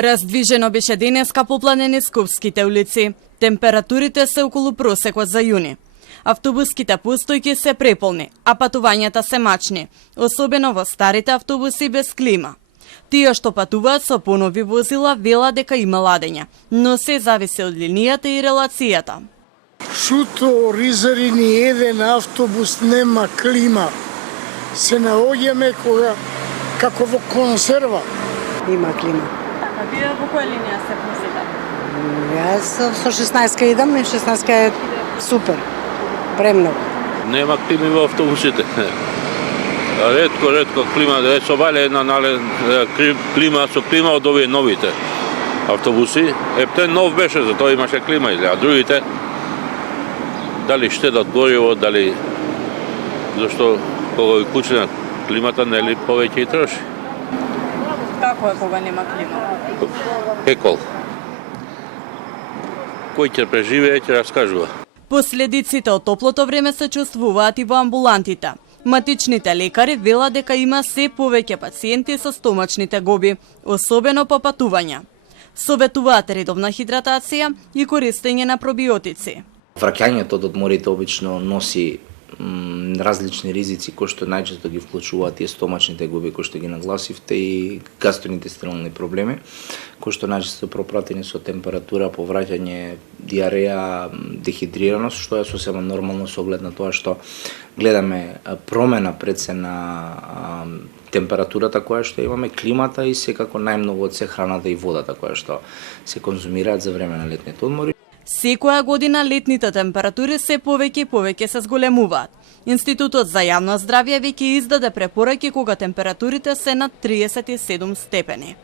Раздвижено беше денеска по планинските улици. Температурите се околу просекот за јуни. Автобуските постојки се преполни, а патувањата се мачни, особено во старите автобуси без клима. Тие што патуваат со понови возила велат дека има ладење, но се зависи од линијата и релацијата. Шуто Ризари ни еден автобус нема клима. Се наоѓаме како во консерва. Има клима. А вие во која линија се возите? Јас со 16-ка идам и 16-ка е супер. Премногу. Нема клими во автобусите. Ретко клима, со вале една клима со клима од овие новите автобуси. Ептен нов беше, затоа имаше клима, а другите дали штедат гориво, дали зашто кога ги кучина климата нели повеќе и троши. Како е кога нема клима? Екол. Кој ќе преживее, ќе раскажува. Последиците од топлото време се чувствуваат и во амбулантите. Матичните лекари велат дека има се повеќе пациенти со стомачни тегоби, особено по патувања. Советуваат редовна хидратација и користење на пробиотици. Враќањето од одморите обично носи различни ризици кои што најчесто ги вклучуваат тие стомачни тегоби кои што ги нагласивте и гастроинтестинални проблеми кои што најчесто пропратени со температура, повраќање, диареја, дехидрираност, што е сосема нормално со оглед на тоа што гледаме промена пред се на температурата која што имаме, климата и секако најмногу од се храната и водата која што се конзумираат за време на летните одмори. Секоја година летните температури се повеќе и повеќе се зголемуваат. Институтот за јавно здравје веќе издаде препораки кога температурите се над 37 степени.